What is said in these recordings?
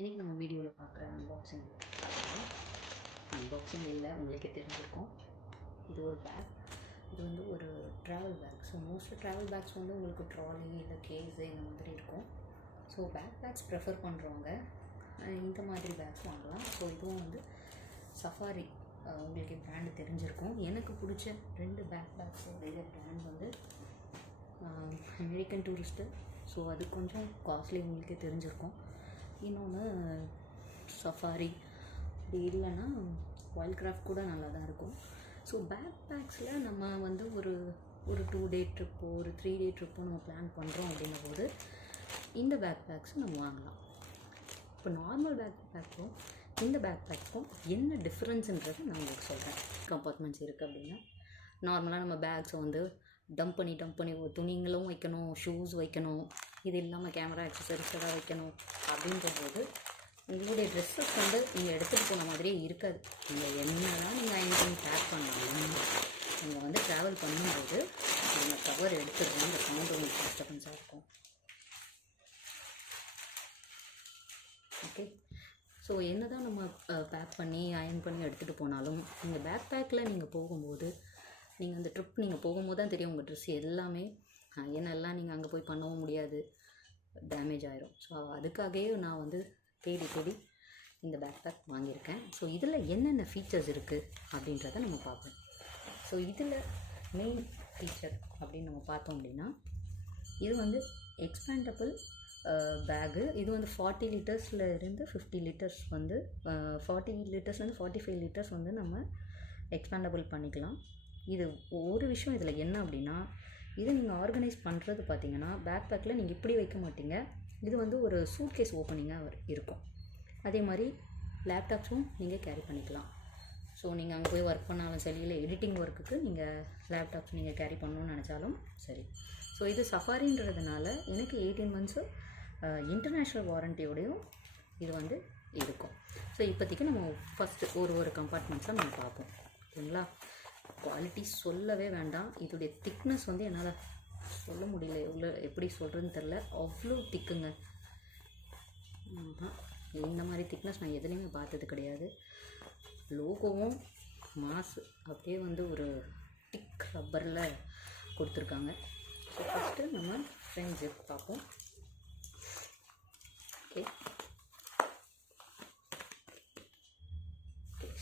இன்றைக்கி நம்ம வீடியோவில் பார்க்குற அன்பாக்சிங் இல்லை உங்களுக்கே தெரிஞ்சிருக்கும். இது ஒரு பேக், இது வந்து ஒரு travel bag. So mostly travel bags வந்து உங்களுக்கு ட்ராலி இல்லை கேஸு இந்த மாதிரி இருக்கும். ஸோ பேக்ஸ் ப்ரெஃபர் பண்ணுறவங்க இந்த மாதிரி பேக்ஸ் வாங்கலாம். ஸோ இதுவும் வந்து சஃபாரி, உங்களுக்கு பிராண்டு தெரிஞ்சிருக்கும். எனக்கு பிடிச்ச 2 பேக்ஸ் இதே பிராண்ட் வந்து அமெரிக்கன் டூரிஸ்ட்டு. ஸோ அது கொஞ்சம் காஸ்ட்லி, உங்களுக்கே தெரிஞ்சிருக்கும். இன்னொன்று சஃபாரி, அப்படி இல்லைன்னா வைல்ட் கிராஃப்ட் கூட நல்லா தான் இருக்கும். ஸோ பேக்ஸில் நம்ம வந்து ஒரு 2 டே ட்ரிப்போ ஒரு 3 டே ட்ரிப்போ நம்ம பிளான் பண்ணுறோம் அப்படிங்கும்போது இந்த பேக்ஸ் நம்ம வாங்கலாம். இப்போ நார்மல் பேக்கும் இந்த பேக்கும் என்ன டிஃப்ரென்ஸுன்றது நான் உங்களுக்கு சொல்கிறேன். கம்பார்ட்மெண்ட்ஸ் இருக்குது அப்படின்னா, நார்மலாக நம்ம பேக்ஸை வந்து டம்ப் பண்ணி துணிங்களும் வைக்கணும், ஷூஸ் வைக்கணும், இது இல்லாமல் கேமரா ஆக்சசரிஸ் எதாவது வைக்கணும். அப்படின்றபோது உங்களுடைய ட்ரெஸ்ஸஸ் வந்து நீங்கள் எடுத்துகிட்டு போன மாதிரியே இருக்காது. நீங்கள் என்னதான் நீங்கள் அயன் பண்ணி பேக் பண்ணாலும் நீங்கள் வந்து ட்ராவல் பண்ணும்போது நீங்கள் கவர் எடுத்துடுறோம், இந்த சவுண்ட் உங்களுக்கு டிஸ்டர்பன்ஸாக இருக்கும். ஓகே, ஸோ என்ன தான் நம்ம பேக் பண்ணி அயன் பண்ணி எடுத்துகிட்டு போனாலும் நீங்கள் பேக்கில் நீங்கள் போகும்போது, நீங்கள் அந்த ட்ரிப் நீங்கள் போகும்போது தான் தெரியும் உங்கள் ட்ரெஸ் எல்லாமே என்னெல்லாம் நீங்கள் அங்கே போய் பண்ணவும் முடியாது, டேமேஜ் ஆயிரும். ஸோ அதுக்காகவே நான் வந்து தேடி இந்த பேக் வாங்கியிருக்கேன். ஸோ இதில் என்னென்ன ஃபீச்சர்ஸ் இருக்குது அப்படின்றத நம்ம பார்ப்போம். ஸோ இதில் மெயின் ஃபீச்சர் அப்படின்னு நம்ம பார்த்தோம் அப்படின்னா, இது வந்து எக்ஸ்பேண்டபிள் பேகு. இது வந்து 40 லிட்டர்ஸில் இருந்து 50 லிட்டர்ஸ் வந்து 40 லிட்டர்ஸ்லேருந்து 45 லிட்டர்ஸ் வந்து நம்ம எக்ஸ்பேண்டபிள் பண்ணிக்கலாம். இது ஒரு விஷயம் இதில் என்ன அப்படின்னா, இதை நீங்கள் ஆர்கனைஸ் பண்ணுறது பார்த்தீங்கன்னா பேக்கில் நீங்கள் இப்படி வைக்க மாட்டீங்க. இது வந்து ஒரு சூட்கேஸ் ஓப்பனிங்காக இருக்கும். அதே மாதிரி லேப்டாப்ஸும் நீங்கள் கேரி பண்ணிக்கலாம். ஸோ நீங்கள் அங்கே போய் ஒர்க் பண்ணாலும் சரி, இல்லை எடிட்டிங் ஒர்க்குக்கு நீங்கள் லேப்டாப்ஸ் நீங்கள் கேரி பண்ணணும்னு நினச்சாலும் சரி. ஸோ இது சஃபாரின்றதுனால எனக்கு 18 மந்த்ஸு இன்டர்நேஷ்னல் வாரண்டியோடையும் இது வந்து இருக்கும். ஸோ இப்போதைக்கு நம்ம ஃபஸ்ட்டு ஒரு கம்பார்ட்மெண்ட்ஸாக நம்ம பார்ப்போம். ஓகேங்களா? குவாலிட்டி சொல்லவே வேண்டாம். இதோடைய திக்னஸ் வந்து என்னால் சொல்ல முடியல, எப்படி சொல்கிறதுன்னு தெரில. அவ்வளோ திக்குங்க. இந்த மாதிரி திக்னஸ் நான் எதுலேயுமே பார்த்தது கிடையாது. லோகோவும் மாசு அப்படியே வந்து ஒரு திக் ரப்பரில் கொடுத்துருக்காங்க. ஸோ ஃபஸ்ட்டு நம்ம ஃப்ரண்ட் ஜிப் பார்ப்போம். ஓகே,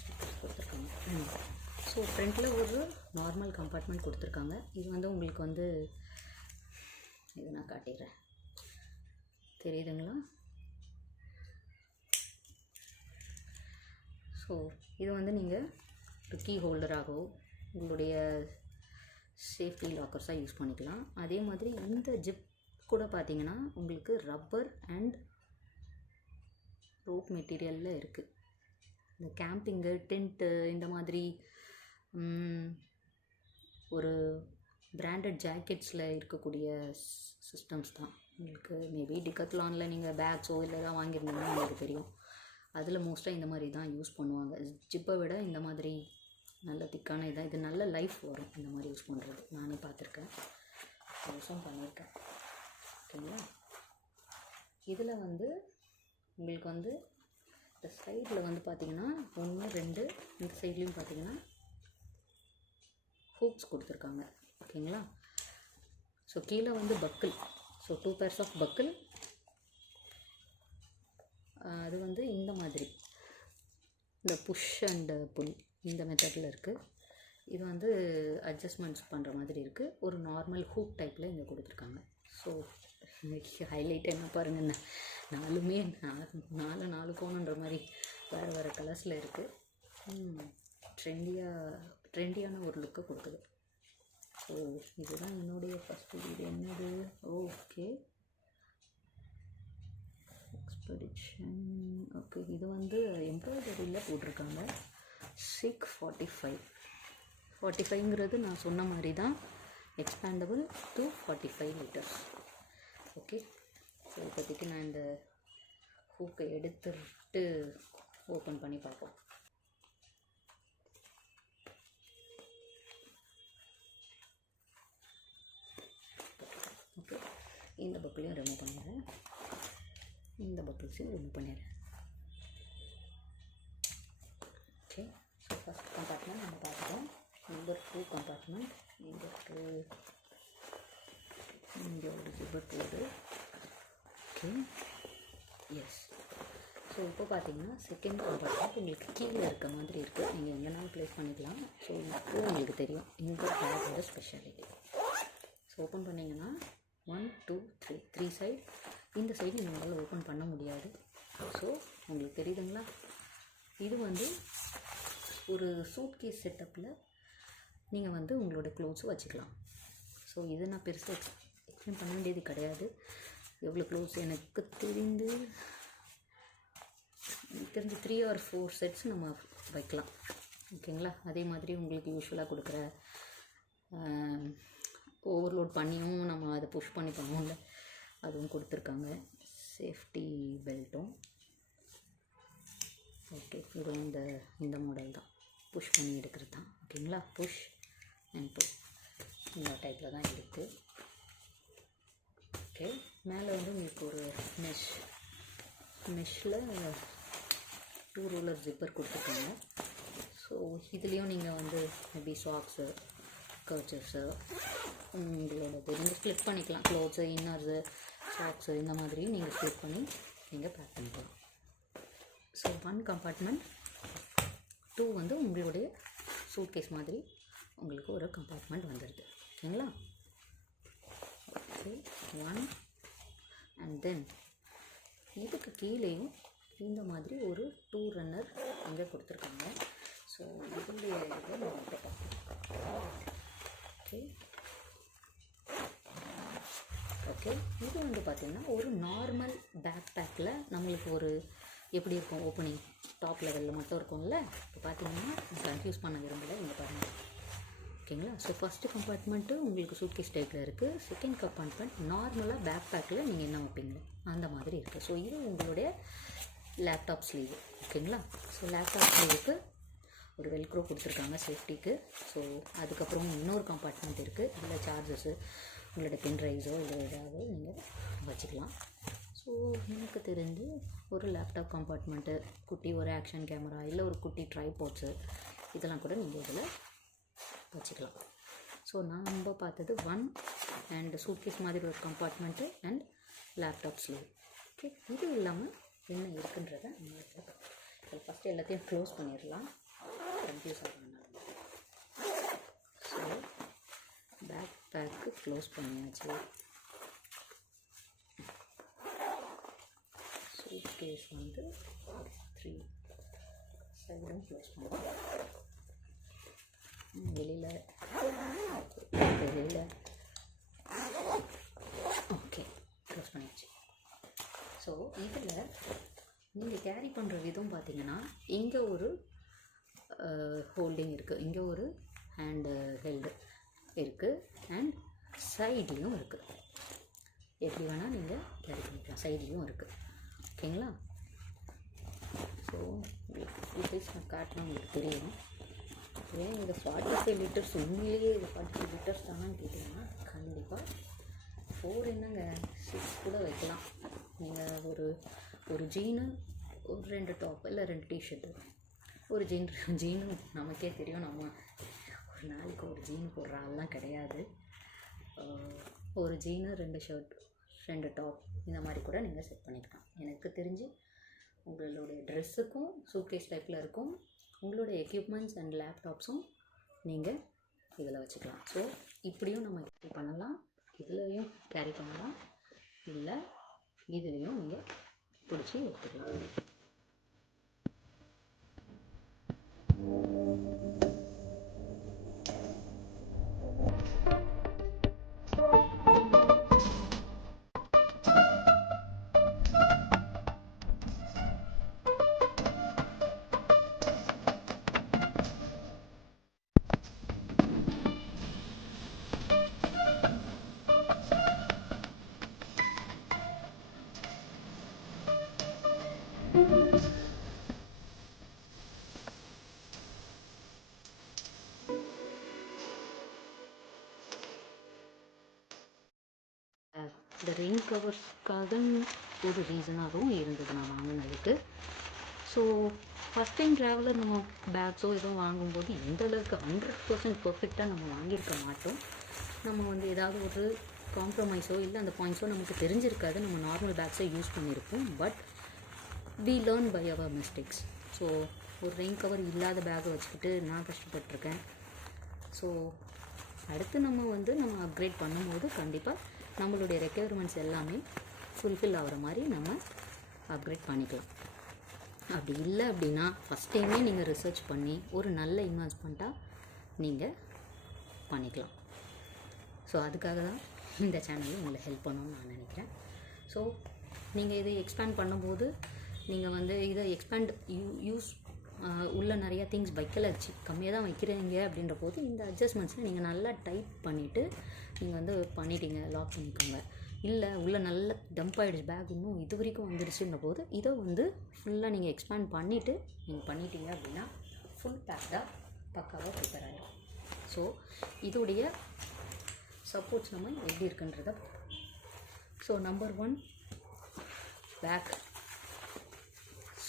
ஸ்டிக்கர்ஸ் கொடுத்துருக்காங்க. ஸோ ஃப்ரண்ட்டில் ஒரு நார்மல் கம்பார்ட்மெண்ட் கொடுத்துருக்காங்க. இது வந்து உங்களுக்கு வந்து இது நான் காட்டிடுறேன், தெரியுதுங்களா? ஸோ இது வந்து நீங்கள் ஒரு கீ ஹோல்டராகவோ உங்களுடைய சேஃப்டி லாக்கர்ஸாக யூஸ் பண்ணிக்கலாம். அதே மாதிரி இந்த ஜிப் கூட பார்த்தீங்கன்னா உங்களுக்கு ரப்பர் அண்ட் ரோப் மெட்டீரியலில் இருக்குது. இந்த கேம்பிங்கு, டென்ட்டு, இந்த மாதிரி ஒரு பிராண்டட் ஜாக்கெட்ஸில் இருக்கக்கூடிய சிஸ்டம்ஸ் தான். உங்களுக்கு மேபி டிகத்லானில் நீங்கள் பேக்ஸோ இல்லை தான் வாங்கியிருந்தீங்கன்னா உங்களுக்கு தெரியும். அதில் மோஸ்ட்டாக இந்த மாதிரி தான் யூஸ் பண்ணுவாங்க. ஜிப்பை விட இந்த மாதிரி நல்ல திக்கான இதாக, இது நல்ல லைஃப் வரும் இந்த மாதிரி யூஸ் பண்ணுறது. நானே பார்த்துருக்கேன், யூஸும் பண்ணியிருக்கேன். ஓகேங்களா? இதில் வந்து உங்களுக்கு வந்து இந்த சைடில் வந்து பார்த்திங்கன்னா 1 2 இந்த சைட்லேயும் பார்த்திங்கன்னா ஹூக்ஸ் கொடுத்துருக்காங்க. ஓகேங்களா? ஸோ கீழே வந்து buckle. So 2 pairs of buckle. அது வந்து இந்த மாதிரி இந்த புஷ் அண்ட் புல் இந்த மெத்தடில் இருக்குது. இது வந்து அட்ஜஸ்ட்மெண்ட்ஸ் பண்ணுற மாதிரி இருக்குது. ஒரு நார்மல் ஹூக் டைப்பில் இங்கே கொடுத்துருக்காங்க. ஸோ ஹைலைட் என்ன பாருங்கண்ணா, 4மே 4 கோணுன்ற மாதிரி வேறு கலர்ஸில் இருக்குது. ட்ரெண்டியான ஒரு லுக்கை கொடுக்குது. ஸோ இதுதான் என்னுடைய ஃபஸ்ட்டு வீடியோ. என்னது? Okay, expedition. ஓகே, இது வந்து எம்ப்ராய்டரியில் போட்டிருக்காங்க. 645 நான் சொன்ன மாதிரி தான் expandable to 45 litres. Okay, so இப்போதைக்கு நான் இந்த ஹூக்கை எடுத்துட்டு ஓப்பன் பண்ணி பார்ப்போம். ஓகே, இந்த பக்கிளையும் ரிமூவ் பண்ணிடுறேன், இந்த பக்கிள்ஸையும் ரிமூவ் பண்ணிடுறேன். கம்பார்ட்மெண்ட் நம்ம பார்த்துட்டோம். நம்பர் 2 கம்பார்ட்மெண்ட் இங்கே ஒரு ஜிப்பர் போகுது. Okay, S. ஸோ இப்போ பார்த்தீங்கன்னா செகண்ட் கம்பார்ட்மெண்ட் உங்களுக்கு கீழே இருக்க மாதிரி இருக்குது. நீங்கள் எங்கேனாலும் ப்ளேஸ் பண்ணிக்கலாம். ஸோ இப்போ உங்களுக்கு தெரியும் இந்த பேக்கோட ஸ்பெஷாலிட்டி. ஸோ ஓப்பன் பண்ணிங்கன்னா 1 2 3 சைடு. இந்த சைடு நம்மளால் ஓப்பன் பண்ண முடியாது. ஸோ உங்களுக்கு தெரியுதுங்களா, இது வந்து ஒரு சூட்கேஸ் செட்டப்பில் நீங்கள் வந்து உங்களோட க்ளோத்ஸ் வச்சுக்கலாம். ஸோ இது நான் பெருசாக எக்ஸ்பிளைன் பண்ண வேண்டியது கிடையாது. எவ்வளோ க்ளோத்ஸ் எனக்கு தெரிஞ்சு 3 or 4 செட்ஸ் நம்ம வைக்கலாம். ஓகேங்களா. அதே மாதிரி உங்களுக்கு யூஸ்வலாக கொடுக்குற ஓவர்லோட் பண்ணியும் நம்ம அதை புஷ் பண்ணி பண்ணுவோம்ல, அதுவும் கொடுத்துருக்காங்க. சேஃப்டி பெல்ட்டும். ஓகே, இது இந்த மாடல் தான், புஷ் பண்ணி எடுக்கிறது தான். ஓகேங்களா. புஷ் அண்ட் புல் இந்த டைப்பில் தான் இருக்குது. ஓகே, மேலே வந்து உங்களுக்கு ஒரு மெஷ்ஷில் 2 ரூலர் ஜிப்பர் கொடுத்துருக்காங்க. ஸோ இதுலேயும் நீங்கள் வந்து மேபி சாக்ஸு, கர்ச்சர்ஸு, உங்களோட நீங்கள் ஸ்ப்ளிட் பண்ணிக்கலாம். க்ளோத்ஸு, இன்னர்ஸு, சாக்ஸு இந்த மாதிரி நீங்கள் ஸ்ப்ளிட் பண்ணி நீங்கள் பேக் பண்ணிக்கலாம். ஸோ 1 கம்பார்ட்மெண்ட், 2 வந்து உங்களுடைய சூட்கேஸ் மாதிரி உங்களுக்கு ஒரு கம்பார்ட்மெண்ட் வந்துடுது. ஓகேங்களா. ஓகே, 1 அண்ட் தென் இதுக்கு கீழேயும் இந்த மாதிரி ஒரு 2 ரன்னர் இங்கே கொடுத்துருக்காங்க. ஸோ இதுலேயே ஓகே ஓகே இது வந்து பார்த்திங்கன்னா ஒரு நார்மல் பேக் பேக்கில் நம்மளுக்கு ஒரு எப்படி இருக்கும், ஓப்பனிங் டாப் லெவலில் மட்டும் இருக்கும்ல. இப்போ பார்த்தீங்கன்னா கன்ஃபியூஸ் பண்ண விரும்பலை, இங்கே பாருங்கள். ஓகேங்களா. ஸோ ஃபஸ்ட்டு கம்பார்ட்மெண்ட்டு உங்களுக்கு சூட்கேஸ் டைப்பில் இருக்குது. செகண்ட் கம்பார்ட்மெண்ட் நார்மலாக பேக் பேக்கில் நீங்கள் என்ன வைப்பீங்க அந்த மாதிரி இருக்குது. ஸோ இது உங்களுடைய லேப்டாப் ஸ்லீவ். ஓகேங்களா. ஸோ லேப்டாப் ஸ்லீவுக்கு ஒரு வெல்க்ரோ கொடுத்துருக்காங்க சேஃப்டிக்கு. ஸோ அதுக்கப்புறம் இன்னொரு கம்பார்ட்மெண்ட் இருக்குது. இதில் சார்ஜஸ்ஸு, உங்களோட பென் ட்ரைவ்ஸோ இல்லை ஏதாவது நீங்கள் வச்சுக்கலாம். ஸோ எனக்கு தெரிஞ்சு ஒரு லேப்டாப் கம்பார்ட்மெண்ட்டு, குட்டி ஒரு ஆக்ஷன் கேமரா, இல்லை ஒரு குட்டி ட்ரைபாட்ஸு, இதெல்லாம் கூட நீங்கள் இதில் வச்சுக்கலாம். ஸோ நம்ம பார்த்தது 1 அண்ட் சூட்கேஸ் மாதிரி ஒரு compartment and laptop sleeve. Okay, இது இல்லாமல் என்ன இருக்குன்றதை நம்ம எடுத்துக்கலாம். ஃபஸ்ட்டு எல்லாத்தையும் க்ளோஸ் பண்ணிடலாம், கன்ஃபியூஸ் ஆகணும். ஸோ பேக் பேக்கு க்ளோஸ் பண்ணியாச்சு. சூட்கேஸ் வந்து 3 சைடும் க்ளோஸ் பண்ணுவோம். வெளியில் ஓகே க்ளோஸ் பண்ணியாச்சு. ஸோ இதில் நீங்கள் கேரி பண்ணுற விதம் பார்த்தீங்கன்னா இங்கே ஒரு ஹோல்டிங் இருக்குது, இங்கே ஒரு ஹேண்டு ஹெல்டு இருக்குது அண்ட் சைட்லேயும் இருக்குது. எப்படி வேணால் நீங்கள் கேரி பண்ணிக்கலாம், சைட்லேயும் இருக்குது. ஓகேங்களா. ஸோ உங்களுக்கு நான் காட்டினா உங்களுக்கு தெரியும். ஏன் இது 45 லிட்டர்ஸ், உண்மையிலேயே இது 45 லிட்டர்ஸ் தானான்னு கேட்டிங்கன்னா கண்டிப்பாக 4 என்னங்க 6 கூட வைக்கலாம். நீங்கள் ஒரு ஜீனு, ஒரு 2 டாப் இல்லை 2 டிஷர்ட்டு, ஒரு ஜீனு நமக்கே தெரியும், நம்ம ஒரு நாளைக்கு ஒரு ஜீன் போடுற ஆள்லாம் கிடையாது. ஒரு ஜீனு, 2 ஷர்ட், 2 டாப் இந்த மாதிரி கூட நீங்கள் செட் பண்ணிக்கலாம். எனக்கு தெரிஞ்சு உங்களுடைய ட்ரெஸ்ஸுக்கும் சூட்கேஸ் டைப்பில் இருக்கும், உங்களுடைய எக்யூப்மெண்ட்ஸ் அண்ட் லேப்டாப்ஸும் நீங்கள் இதில் வச்சுக்கலாம். ஸோ இப்படியும் நம்ம கேரி பண்ணலாம், இதுலேயும் கேரி பண்ணலாம், இல்லை இதுலேயும் நீங்கள் பிடிச்சி எடுத்துக்கலாம். இந்த ரெயின் கவர்ஸ்க்காக ஒரு ரீசனாகவும் இருந்தது நான் வாங்கினதுக்கு. ஸோ ஃபஸ்ட் டைம் ட்ராவலர் நம்ம பேக்ஸோ எதுவும் வாங்கும்போது எந்த அளவுக்கு 100% பர்ஃபெக்டாக நம்ம வாங்கியிருக்க மாட்டோம். நம்ம வந்து ஏதாவது ஒரு காம்ப்ரமைஸோ இல்லை அந்த பாயிண்ட்ஸோ நமக்கு தெரிஞ்சிருக்காது. நம்ம நார்மல் பேக்ஸை யூஸ் பண்ணியிருப்போம். But we learn by our mistakes. So ஒரு ரெயின் கவர் இல்லாத பேக்கை வச்சுக்கிட்டு நான் கஷ்டப்பட்டிருக்கேன். ஸோ அடுத்து நம்ம அப்கிரேட் பண்ணும்போது கண்டிப்பாக நம்மளுடைய ரெக்யர்மெண்ட்ஸ் எல்லாமே ஃபுல்ஃபில் ஆகிற மாதிரி நம்ம அப்கிரேட் பண்ணிக்கலாம். அப்படி இல்லை அப்படின்னா ஃபஸ்ட் டைமே நீங்கள் ரிசர்ச் பண்ணி ஒரு நல்ல இன்வெஸ்ட்மெண்ட்டாக நீங்கள் பண்ணிக்கலாம். ஸோ அதுக்காக தான் இந்த சேனலில் உங்களை ஹெல்ப் பண்ணணும்னு நான் நினைக்கிறேன். ஸோ நீங்கள் இதை எக்ஸ்பேண்ட் பண்ணும்போது நீங்கள் வந்து இதை எக்ஸ்பேண்ட் யூஸ் உள்ள நிறையா திங்ஸ் வைக்கலை, கம்மியாக தான் வைக்கிறீங்க அப்படின்ற போது இந்த அட்ஜஸ்ட்மெண்ட்ஸை நீங்கள் நல்லா டைட் பண்ணிவிட்டு நீங்கள் வந்து பண்ணிட்டீங்க, லாக் பண்ணிக்கோங்க. இல்லை உள்ள நல்ல டம்ப் ஆகிடுச்சு, பேக் இன்னும் இது வரைக்கும் வந்துடுச்சுன்ற போது இதை வந்து ஃபுல்லாக நீங்கள் எக்ஸ்பேண்ட் பண்ணிவிட்டு நீங்கள் பண்ணிட்டீங்க அப்படின்னா ஃபுல் பேக்டாக பக்காவாக ப்ரிப்பேர் ஆகிடும். ஸோ இதோடைய சப்போர்ட்ஸ் நம்ம எப்படி இருக்குன்றத. So number 1 back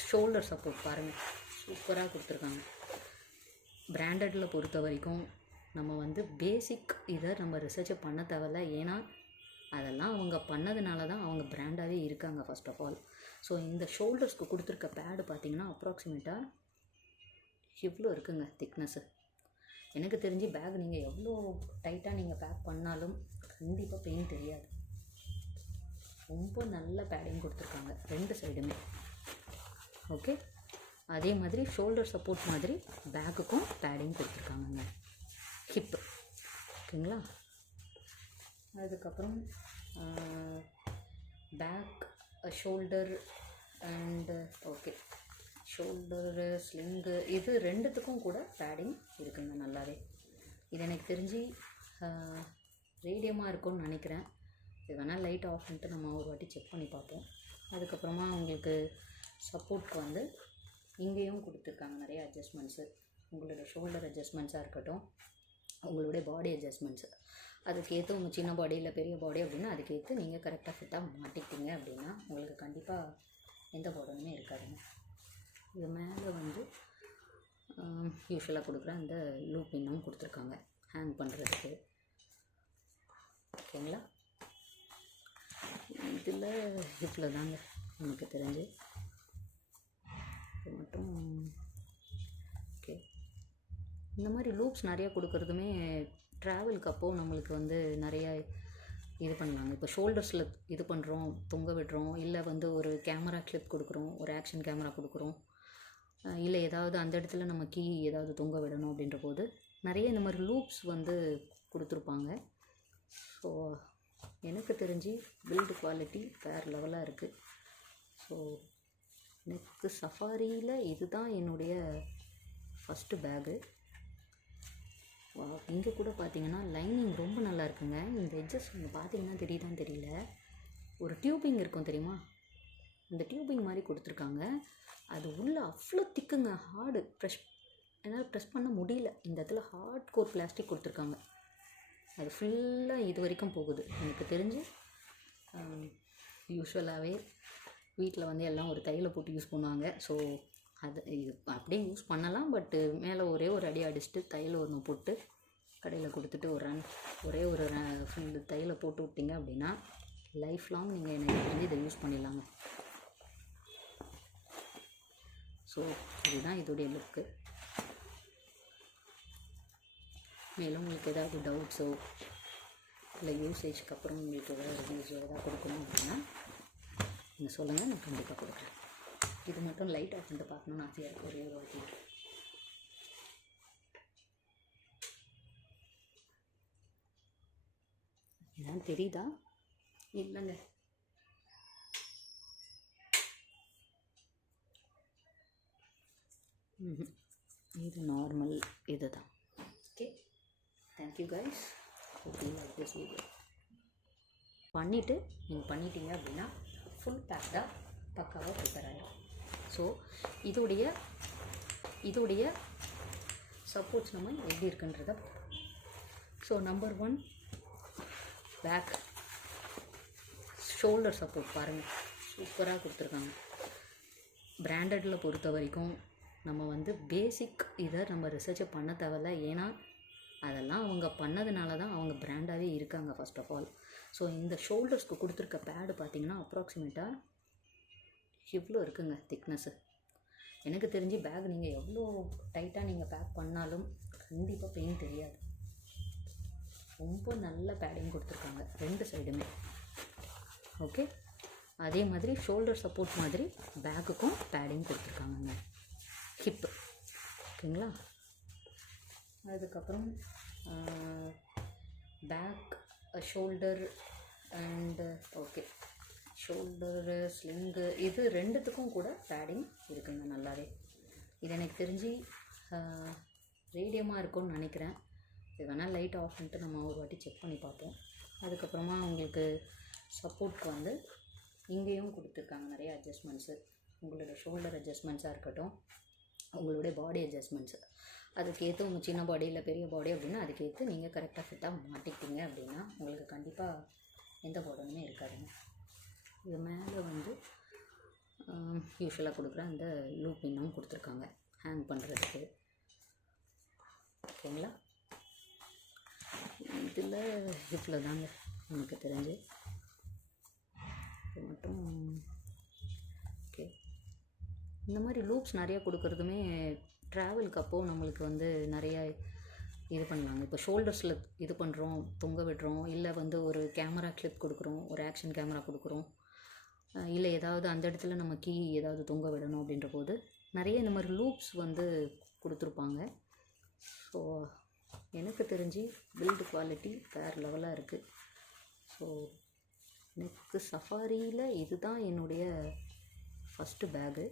shoulder support பாருங்கள், சூப்பராக கொடுத்துருக்காங்க. பிராண்டடில் பொறுத்த வரைக்கும் நம்ம வந்து பேசிக் இதை நம்ம ரிசர்ச்சை பண்ண தேவையில்ல. ஏன்னா அதெல்லாம் அவங்க பண்ணதுனால தான் அவங்க பிராண்டாகவே இருக்காங்க ஃபர்ஸ்ட் ஆஃப் ஆல். ஸோ இந்த ஷோல்டர்ஸ்க்கு கொடுத்துருக்க பேடு பார்த்திங்கன்னா அப்ராக்சிமேட்டாக இவ்வளோ இருக்குங்க திக்னஸ்ஸு. எனக்கு தெரிஞ்சு பேக் நீங்கள் எவ்வளோ டைட்டாக நீங்கள் பேக் பண்ணாலும் கண்டிப்பாக பெயின் தெரியாது. ரொம்ப நல்ல பேடிங் கொடுத்துருக்காங்க 2 சைடுமே. ஓகே, அதே மாதிரி ஷோல்டர் சப்போர்ட் மாதிரி பேக்குக்கும் பேடிங் கொடுத்துருக்காங்கங்க, ஹிப்பு. ஓகேங்களா? அதுக்கப்புறம் back shoulder and okay shoulder sling இது 2த்துக்கும் கூட பேடிங் இருக்குங்க நல்லாவே. இது எனக்கு தெரிஞ்சு ரேடியமாக இருக்கும்னு நினைக்கிறேன். இது வேணால் லைட் ஆஃப் பண்ணிட்டு நம்ம ஒரு வாட்டி செக் பண்ணி பார்ப்போம். அதுக்கப்புறமா உங்களுக்கு சப்போர்ட்க்கு வந்து இங்கேயும் கொடுத்துருக்காங்க நிறைய அட்ஜஸ்ட்மெண்ட்ஸு. உங்களோட ஷோல்டர் அட்ஜஸ்ட்மெண்ட்ஸாக இருக்கட்டும், உங்களுடைய பாடி அட்ஜஸ்ட்மெண்ட்ஸு, அதுக்கேற்று உங்கள் சின்ன பாடி இல்லை பெரிய பாடி அப்படின்னா அதுக்கேற்று நீங்கள் கரெக்டாக ஃபிட்டாக மாட்டிக்கிட்டீங்க அப்படின்னா உங்களுக்கு கண்டிப்பாக எந்த ப்ராப்ளமுமே இருக்காதுங்க. இது மேலே வந்து யூஸ்வலாக கொடுக்குற அந்த லூப் இன்னும் கொடுத்துருக்காங்க ஹேங் பண்ணுறதுக்கு. ஓகேங்களா? இதில் இவ்வளோ தாங்க நமக்கு தெரிஞ்சு. இது மட்டும் ஓகே. இந்த மாதிரி லூப்ஸ் நிறையா கொடுக்குறதுமே ட்ராவலுக்கு அப்போது நம்மளுக்கு வந்து நிறைய இது பண்ணுவாங்க. இப்போ ஷோல்டர்ஸில் இது பண்ணுறோம், தொங்க விடுறோம், இல்லை வந்து ஒரு கேமரா கிளிப் கொடுக்குறோம், ஒரு ஆக்ஷன் கேமரா கொடுக்குறோம், இல்லை ஏதாவது அந்த இடத்துல நம்ம கீ ஏதாவது தொங்க விடணும் அப்படின்ற போது நிறைய இந்த மாதிரி லூப்ஸ் வந்து கொடுத்துருப்பாங்க. ஸோ எனக்கு தெரிஞ்சு பில்டு குவாலிட்டி வேறு லெவலாக இருக்குது. ஸோ எனக்கு சஃபாரியில் இதுதான் என்னுடைய ஃபஸ்ட்டு பேகு. இங்கே கூட பார்த்தீங்கன்னா லைனிங் ரொம்ப நல்லா இருக்குங்க. இந்த எட்ஜஸ் நீங்கள் பார்த்தீங்கன்னா தெரியுதான்னு தெரியல, ஒரு டியூபிங் இருக்கும் தெரியுமா, இந்த டியூபிங் மாதிரி கொடுத்துருக்காங்க. அது உள்ளே அவ்வளோ திக்குங்க, ஹார்டு என்னால் ப்ரெஸ் பண்ண முடியல. இந்த இடத்துல ஹார்ட் கோர் பிளாஸ்டிக் கொடுத்துருக்காங்க. அது ஃபுல்லாக இது வரைக்கும் போகுது. எனக்கு தெரிஞ்சு யூஸ்வலாகவே வீட்டில் வந்து எல்லாம் ஒரு தையலை போட்டு யூஸ் பண்ணுவாங்க. ஸோ அது இது அப்படியே யூஸ் பண்ணலாம். பட்டு மேலே ஒரே ஒரு அடி அடிச்சுட்டு தையல் ஒன்று போட்டு கடையில் கொடுத்துட்டு ஒரே ஒரு ஃபுல் தையலை போட்டு விட்டிங்க அப்படின்னா லைஃப் லாங் நீங்கள் எனக்கு தெரிஞ்சு இதை யூஸ் பண்ணிடலாங்க. ஸோ இதுதான் இதோடைய லுக்கு. மேலும் உங்களுக்கு ஏதாவது டவுட்ஸோ இல்லை யூசேஜ்க்கு அப்புறம் உங்களுக்கு ஏதாவது ரிவ்யூஸோ ஏதாவது கொடுக்கணும் அப்படின்னா நீங்கள் சொல்லுங்கள், நான் கண்டிப்பாக கொடுக்குறேன். இது மட்டும் லைட் ஆஃப் பண்ணிட்டு பார்க்கணுன்னு ஆசையாக இருக்குது ஒரே ஒரு வாட்டி. இதான் தெரியுதா? இல்லைங்க, இது நார்மல் இது தான். Okay, thank you guys. Hope you like this video. பண்ணிவிட்டு நீங்கள் பண்ணிட்டீங்க அப்படின்னா ஃபுல் பேக்டாக பக்காவாக ப்ரிப்பேர் ஆகிடும். ஸோ இதோடைய சப்போர்ட்ஸ் நம்ம எப்படி இருக்குன்றத. So number 1 back shoulder support பாருங்கள், சூப்பராக கொடுத்துருக்காங்க. பிராண்டடில் பொறுத்த வரைக்கும் நம்ம வந்து பேசிக் இதை நம்ம ரிசர்ச்சை பண்ண தேவையில்ல. ஏன்னா அதெல்லாம் அவங்க பண்ணதுனால தான் அவங்க பிராண்டாகவே இருக்காங்க ஃபர்ஸ்ட் ஆஃப் ஆல். ஸோ இந்த ஷோல்டர்ஸ்க்கு கொடுத்துருக்க பேடு பார்த்தீங்கன்னா அப்ராக்சிமேட்டாக இவ்வளோ இருக்குங்க திக்னஸ்ஸு. எனக்கு தெரிஞ்சு பேக் நீங்கள் எவ்வளோ டைட்டாக நீங்கள் பேக் பண்ணாலும் கண்டிப்பாக பெயின் தெரியாது. ரொம்ப நல்ல பேடிங் கொடுத்துருக்காங்க 2 சைடுமே. ஓகே, அதே மாதிரி ஷோல்டர் சப்போர்ட் மாதிரி பேக்குக்கும் பேடிங் கொடுத்துருக்காங்கங்க, ஹிப்பு. ஓகேங்களா? அதுக்கப்புறம் back, shoulder and okay, shoulder, sling, இது 2த்துக்கும் கூட பேடிங் இருக்குங்க நல்லாவே. இது எனக்கு தெரிஞ்சு ரேடியமாக இருக்கும்னு நினைக்கிறேன். இது வேணால் லைட் ஆஃப் பண்ணிட்டு நம்ம ஒரு வாட்டி செக் பண்ணி பார்ப்போம். அதுக்கப்புறமா உங்களுக்கு சப்போர்ட்க்கு வந்து இங்கேயும் கொடுத்துருக்காங்க நிறைய அட்ஜஸ்ட்மெண்ட்ஸு. உங்களோட ஷோல்டர் அட்ஜஸ்ட்மெண்ட்ஸாக இருக்கட்டும், உங்களுடைய பாடி அட்ஜஸ்ட்மெண்ட்ஸு, அதுக்கேற்று உங்கள் சின்ன பாடி இல்லை பெரிய பாடி அப்படின்னா அதுக்கேற்று நீங்கள் கரெக்டாக ஃபிட்டாக மாட்டிக்கிட்டீங்க அப்படின்னா உங்களுக்கு கண்டிப்பாக எந்த ப்ராப்ளமுமே இருக்காதுங்க. இது மேலே வந்து யூஸ்வலாக கொடுக்குற அந்த லூப் இன்னும் கொடுத்துருக்காங்க ஹேங் பண்ணுறதுக்கு. ஓகேங்களா? இதில் இவ்வளோ தாங்க எனக்கு தெரிஞ்சு. இது மட்டும் ஓகே. இந்த மாதிரி லூப்ஸ் நிறையா கொடுக்குறதுமே ட்ராவலுக்கு அப்போது நம்மளுக்கு வந்து நிறைய இது பண்ணலாங்க. இப்போ ஷோல்டர்ஸில் இது பண்ணுறோம், தொங்க விடுறோம், இல்லை வந்து ஒரு கேமரா கிளிப் கொடுக்குறோம், ஒரு ஆக்ஷன் கேமரா கொடுக்குறோம், இல்லை ஏதாவது அந்த இடத்துல நம்ம கீ ஏதாவது தொங்க விடணும் அப்படின்ற போது நிறைய இந்த மாதிரி லூப்ஸ் வந்து கொடுத்துருப்பாங்க. ஸோ எனக்கு தெரிஞ்சு பில்டு குவாலிட்டி வேறு லெவலாக இருக்குது. ஸோ எனக்கு சஃபாரியில் இதுதான் என்னுடைய ஃபஸ்ட்டு பேகு.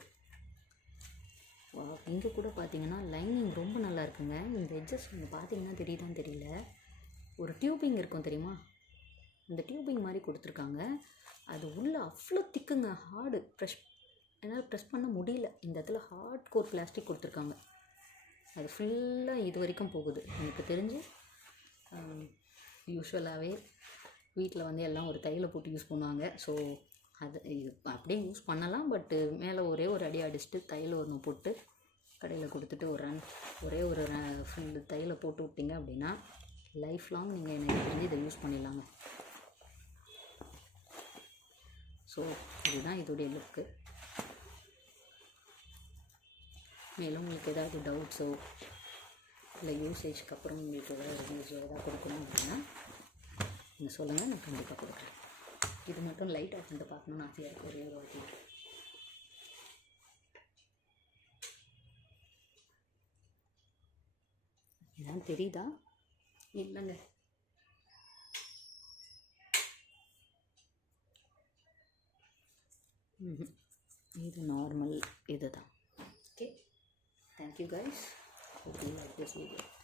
இங்கே கூட பார்த்தீங்கன்னா லைனிங் ரொம்ப நல்லா இருக்குங்க. இந்த எட்ஜஸ் நீங்கள் பார்த்தீங்கன்னா தெரியுதான்னு தெரியல, ஒரு டியூபிங் இருக்கும் தெரியுமா, இந்த டியூபிங் மாதிரி கொடுத்துருக்காங்க. அது உள்ளே அவ்வளோ திக்குங்க, ஹார்டு, என்னால் ப்ரெஸ் பண்ண முடியல. இந்த இடத்துல ஹார்ட் கோர் பிளாஸ்டிக் கொடுத்துருக்காங்க. அது ஃபுல்லாக இது வரைக்கும் போகுது. எனக்கு தெரிஞ்சு யூஸ்வலாகவே வீட்டில் வந்து எல்லாம் ஒரு தையலை போட்டு யூஸ் பண்ணுவாங்க. ஸோ அது இது அப்படியே யூஸ் பண்ணலாம். பட்டு மேலே ஒரே ஒரு அடி அடிச்சுட்டு தையல் ஒன்று போட்டு கடையில் கொடுத்துட்டு ஒரே ஒரு ஃபுல் தையலை போட்டு விட்டிங்க அப்படின்னா லைஃப் லாங் நீங்கள் எனக்கு தெரிஞ்சு இதை யூஸ் பண்ணிடலாங்க. ஸோ இதுதான் இதோடைய லுக்கு. மேலும் உங்களுக்கு ஏதாவது டவுட்ஸோ இல்லை யூசேஜ்க்கு அப்புறம் உங்களுக்கு ஏதாவது ரிவ்யூஸோ ஏதாவது கொடுக்கணும் அப்படின்னா நீங்கள் சொல்லுங்கள், நான் கண்டிப்பாக கொடுக்குறேன். இது மட்டும் லைட் ஆஃப் பண்ணிட்டு பார்க்கணுன்னு ஆசையாக இருக்குது ஒரே ஒரு வாட்டி. இதான் தெரியுதா? இல்லைங்க, இது நார்மல் இது தான். Okay, thank you guys. Hope you like this video.